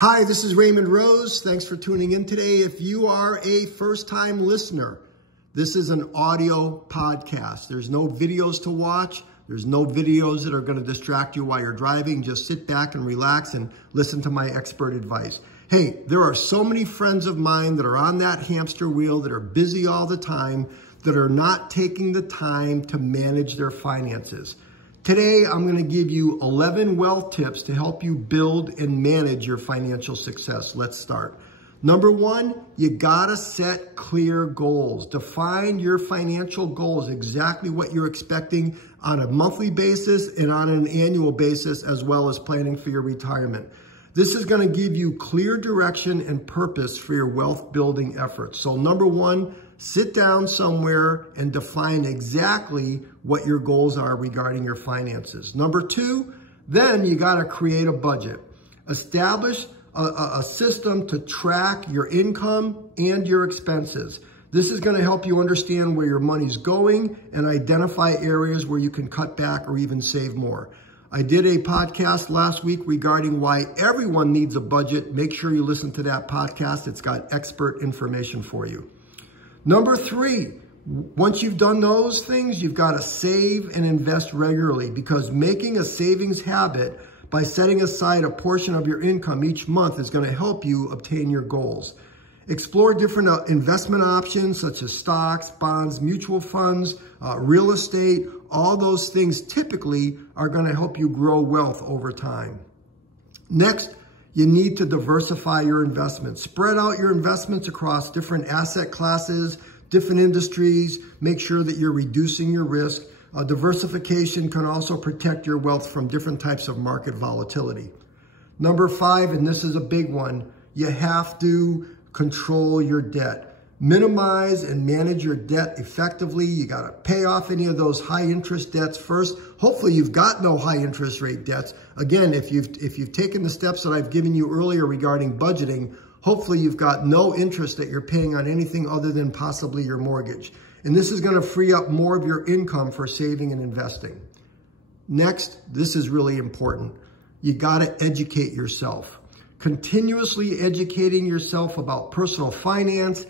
Hi, this is Raymond Rose. Thanks for tuning in today. If you are a first-time listener, this is an audio podcast. There's no videos to watch. There's no videos that are going to distract you while you're driving. Just sit back and relax and listen to my expert advice. Hey, there are so many friends of mine that are on that hamster wheel, that are busy all the time, that are not taking the time to manage their finances. Today, I'm going to give you 11 wealth tips to help you build and manage your financial success. Let's start. Number one, you gotta set clear goals. Define your financial goals, exactly what you're expecting on a monthly basis and on an annual basis, as well as planning for your retirement. This is going to give you clear direction and purpose for your wealth building efforts. So number one, sit down somewhere and define exactly what your goals are regarding your finances. Number two, then you got to create a budget. Establish a system to track your income and your expenses. This is going to help you understand where your money's going and identify areas where you can cut back or even save more. I did a podcast last week regarding why everyone needs a budget. Make sure you listen to that podcast. It's got expert information for you. Number three, once you've done those things, you've got to save and invest regularly, because making a savings habit by setting aside a portion of your income each month is going to help you obtain your goals. Explore different investment options such as stocks, bonds, mutual funds, real estate. All those things typically are going to help you grow wealth over time. Next, you need to diversify your investments. Spread out your investments across different asset classes, different industries. Make sure that you're reducing your risk. Diversification can also protect your wealth from different types of market volatility. Number five, and this is a big one, you have to control your debt. Minimize and manage your debt effectively. You got to pay off any of those high interest debts first. Hopefully you've got no high interest rate debts. Again, if you've taken the steps that I've given you earlier regarding budgeting, hopefully you've got no interest that you're paying on anything other than possibly your mortgage. And this is going to free up more of your income for saving and investing. Next, this is really important. You got to educate yourself. Continuously educating yourself about personal finance,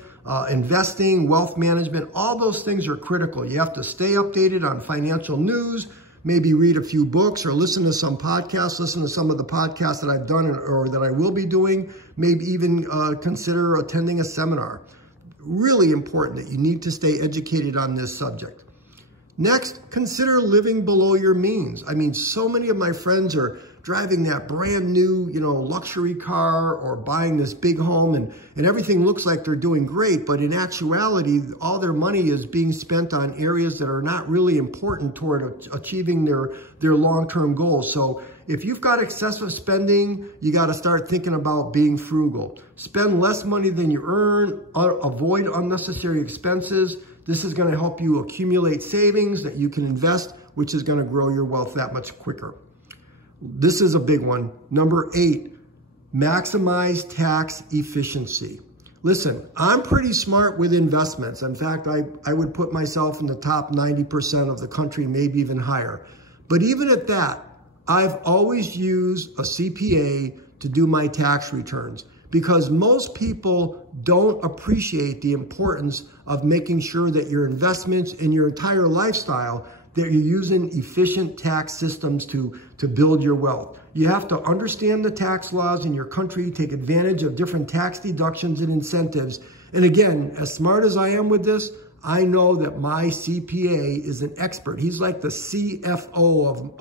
investing, wealth management, all those things are critical. You have to stay updated on financial news, maybe read a few books or listen to some podcasts, listen to some of the podcasts that I've done or that I will be doing, maybe even consider attending a seminar. Really important that you need to stay educated on this subject. Next, consider living below your means. I mean, so many of my friends are driving that brand new, luxury car or buying this big home and everything looks like they're doing great. But in actuality, all their money is being spent on areas that are not really important toward achieving their long-term goals. So if you've got excessive spending, you got to start thinking about being frugal. Spend less money than you earn, avoid unnecessary expenses. This is going to help you accumulate savings that you can invest, which is going to grow your wealth that much quicker. This is a big one. Number 8, maximize tax efficiency. Listen, I'm pretty smart with investments. In fact, I would put myself in the top 90% of the country, maybe even higher. But even at that, I've always used a CPA to do my tax returns, because most people don't appreciate the importance of making sure that your investments and your entire lifestyle, that you're using efficient tax systems to build your wealth. You have to understand the tax laws in your country, take advantage of different tax deductions and incentives. And again, as smart as I am with this, I know that my CPA is an expert. He's like the CFO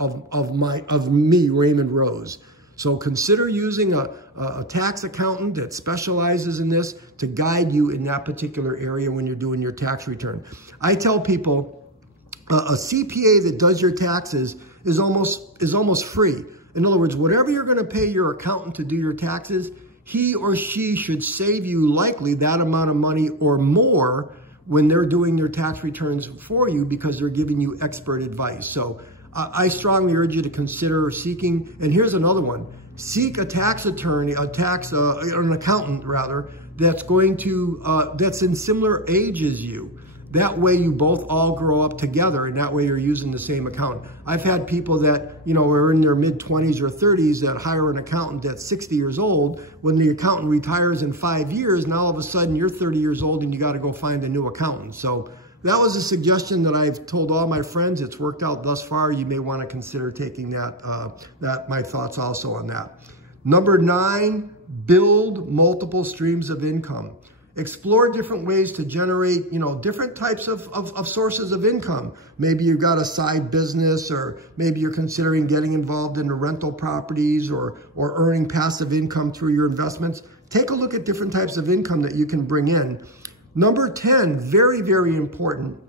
of me, Raymond Rose. So consider using a tax accountant that specializes in this to guide you in that particular area when you're doing your tax return. I tell people a CPA that does your taxes is almost free. In other words, whatever you're going to pay your accountant to do your taxes, he or she should save you likely that amount of money or more when they're doing their tax returns for you, because they're giving you expert advice. So I strongly urge you to consider seeking, and here's another one, seek a tax attorney, an accountant rather, that's going to, that's in similar age as you. That way you both all grow up together, and that way you're using the same account. I've had people that, are in their mid-20s or 30s that hire an accountant that's 60 years old. When the accountant retires in 5 years, now all of a sudden you're 30 years old and you got to go find a new accountant. So that was a suggestion that I've told all my friends. It's worked out thus far. You may want to consider taking my thoughts also on that. Number 9, build multiple streams of income. Explore different ways to generate, different types of sources of income. Maybe you've got a side business, or maybe you're considering getting involved in the rental properties or earning passive income through your investments. Take a look at different types of income that you can bring in. Number 10, very, very important.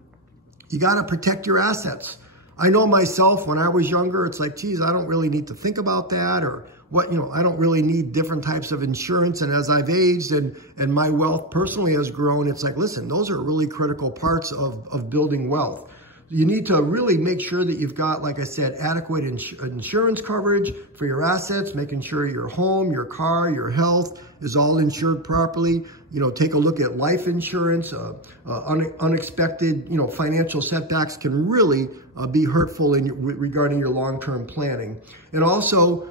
You got to protect your assets. I know myself, when I was younger, it's like, geez, I don't really need to think about that, or I don't really need different types of insurance. And as I've aged and my wealth personally has grown, it's like, listen, those are really critical parts of building wealth. You need to really make sure that you've got, like I said, adequate insurance coverage for your assets, making sure your home, your car, your health is all insured properly. Take a look at life insurance. Unexpected, financial setbacks can really be hurtful regarding your long-term planning. And also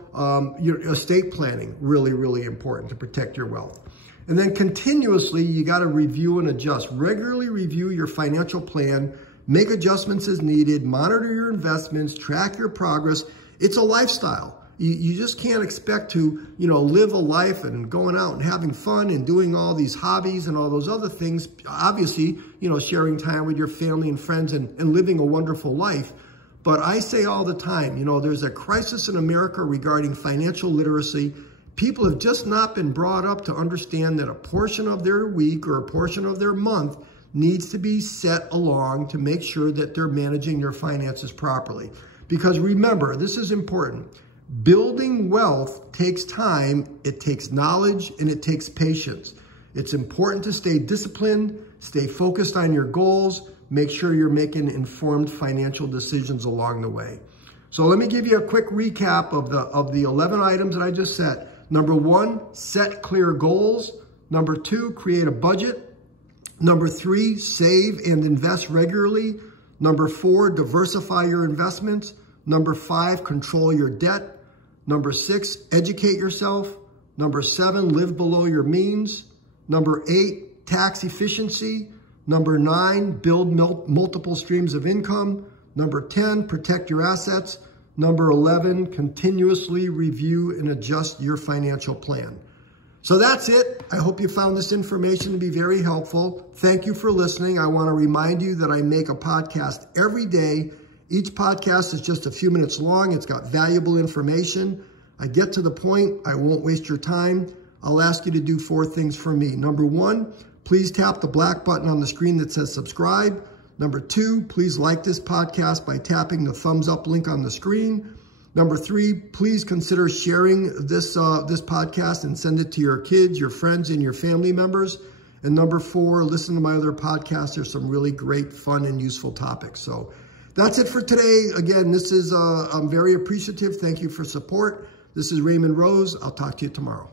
your estate planning, really, really important to protect your wealth. And then continuously, you got to review and adjust. Regularly review your financial plan. Make adjustments as needed, monitor your investments, track your progress. It's a lifestyle. You just can't expect to, live a life and going out and having fun and doing all these hobbies and all those other things. Obviously, sharing time with your family and friends and living a wonderful life. But I say all the time, there's a crisis in America regarding financial literacy. People have just not been brought up to understand that a portion of their week or a portion of their month needs to be set along to make sure that they're managing their finances properly. Because remember, this is important. Building wealth takes time, it takes knowledge, and it takes patience. It's important to stay disciplined, stay focused on your goals, make sure you're making informed financial decisions along the way. So let me give you a quick recap of the 11 items that I just said. Number 1, set clear goals. Number 2, create a budget. Number 3, save and invest regularly. Number 4, diversify your investments. Number 5, control your debt. Number 6, educate yourself. Number 7, live below your means. Number 8, tax efficiency. Number 9, build multiple streams of income. Number 10, protect your assets. Number 11, continuously review and adjust your financial plan. So that's it. I hope you found this information to be very helpful. Thank you for listening. I want to remind you that I make a podcast every day. Each podcast is just a few minutes long. It's got valuable information. I get to the point. I won't waste your time. I'll ask you to do 4 things for me. Number 1, please tap the black button on the screen that says subscribe. Number 2, please like this podcast by tapping the thumbs up link on the screen. Number 3, please consider sharing this podcast and send it to your kids, your friends, and your family members. And number 4, listen to my other podcasts. There's some really great, fun, and useful topics. So that's it for today. Again, I'm very appreciative. Thank you for support. This is Raymond Rose. I'll talk to you tomorrow.